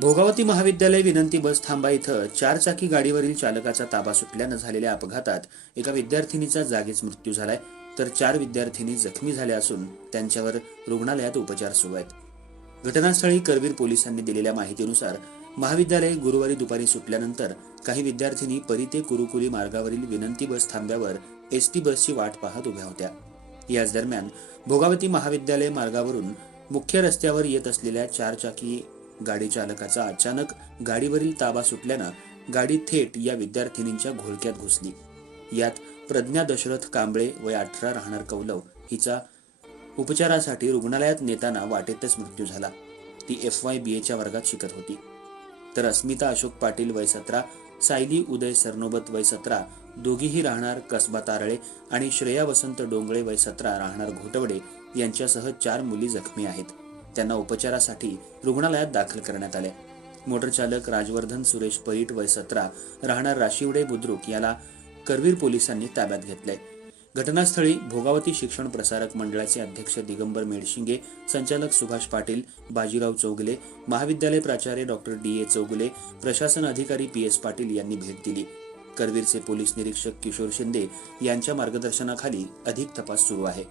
भोगावती महाविद्यालय विनंती बस थांबा इथं चारचाकी गाडीवरील चालकाचा ताबा सुटल्यानं झालेल्या अपघातात एका विद्यार्थिनीचा जागीच मृत्यू झालाय तर चार विद्यार्थिनी जखमी झाल्या असून त्यांच्यावर रुग्णालयात उपचार सुरू आहेत. घटनास्थळी करवीर पोलिसांनी दिलेल्या माहितीनुसार महाविद्यालय गुरुवारी दुपारी सुटल्यानंतर काही विद्यार्थिनी परिते कुरुकुली मार्गावरील विनंती बस थांब्यावर एस टी बसची वाट पाहत उभ्या होत्या. याच दरम्यान भोगावती महाविद्यालय मार्गावरून मुख्य रस्त्यावर येत असलेल्या चारचाकी गाडी चालकाचा अचानक गाडीवरील ताबा सुटल्यानं गाडी थेट या विद्यार्थिनींच्या घोळक्यात घुसली. यात प्रज्ञा दशरथ कांबळे वय अठरा राहणार कौलव हिचा उपचारासाठी रुग्णालयात नेताना वाटेतच मृत्यू झाला. ती एफ वाय बी एच्या वर्गात शिकत होती. तर अस्मिता अशोक पाटील वय सतरा सायली उदय सरनोबत वय सतरा दोघीही राहणार कसबा तारळे आणि श्रेया वसंत डोंगळे वय सतरा राहणार घोटवडे यांच्यासह चार मुली जखमी आहेत. त्यांना उपचारासाठी रुग्णालयात दाखल करण्यात आले. मोटर चालक राजवर्धन सुरेश पैठ वय सतरा राहणार राशिवडे बुद्रुक याला करवीर पोलिसांनी ताब्यात घेतलंय घटनास्थळी भोगावती शिक्षण प्रसारक मंडळाचे अध्यक्ष दिगंबर मेडशिंगे संचालक सुभाष पाटील बाजीराव चौगले महाविद्यालय प्राचार्य डॉक्टर डी. ए. चौगले प्रशासन अधिकारी पी. एस. पाटील यांनी भेट दिली. करवीरचे पोलीस निरीक्षक किशोर शिंदे यांच्या मार्गदर्शनाखाली अधिक तपास सुरू आहे.